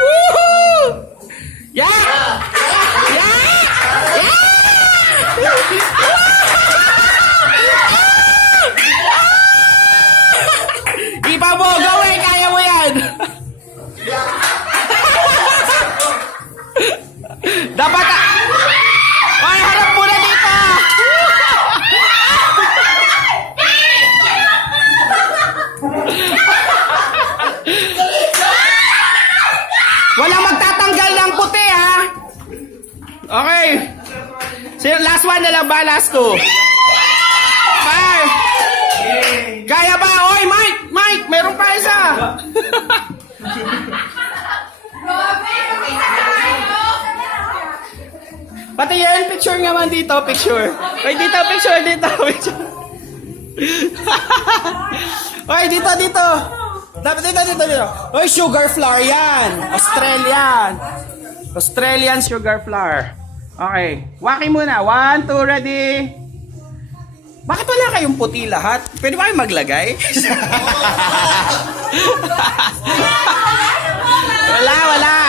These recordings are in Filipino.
Woohoo! Yeah! Yeah! Iba mo, gawin! Kaya mo yan! Dapat ay, harap muna dito! Walang magtatanggal ng puti, ha? Okay. Last one na lang ba? Last two. Five. Kaya ba? Oy, Mike! Mike! Meron pa isa! Pati yan, picture naman dito, picture. Oy, dito, picture, dito, picture. Oy, dito, dito. Dito. Oy, sugar flower yan. Australian. Australian sugar flower. Okay. Waki muna. 1, 2, ready. Bakit wala kayong puti lahat? Pwede ba kayong maglagay? Wala.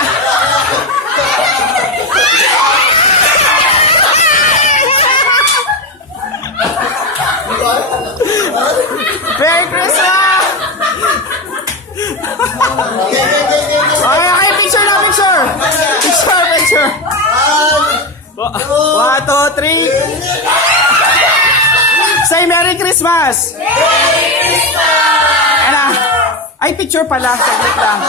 Merry Christmas! Okay, picture na, picture! Picture! 1, 2, 3! Say Merry Christmas! Merry Christmas! Ay, picture pala. Saglit lang.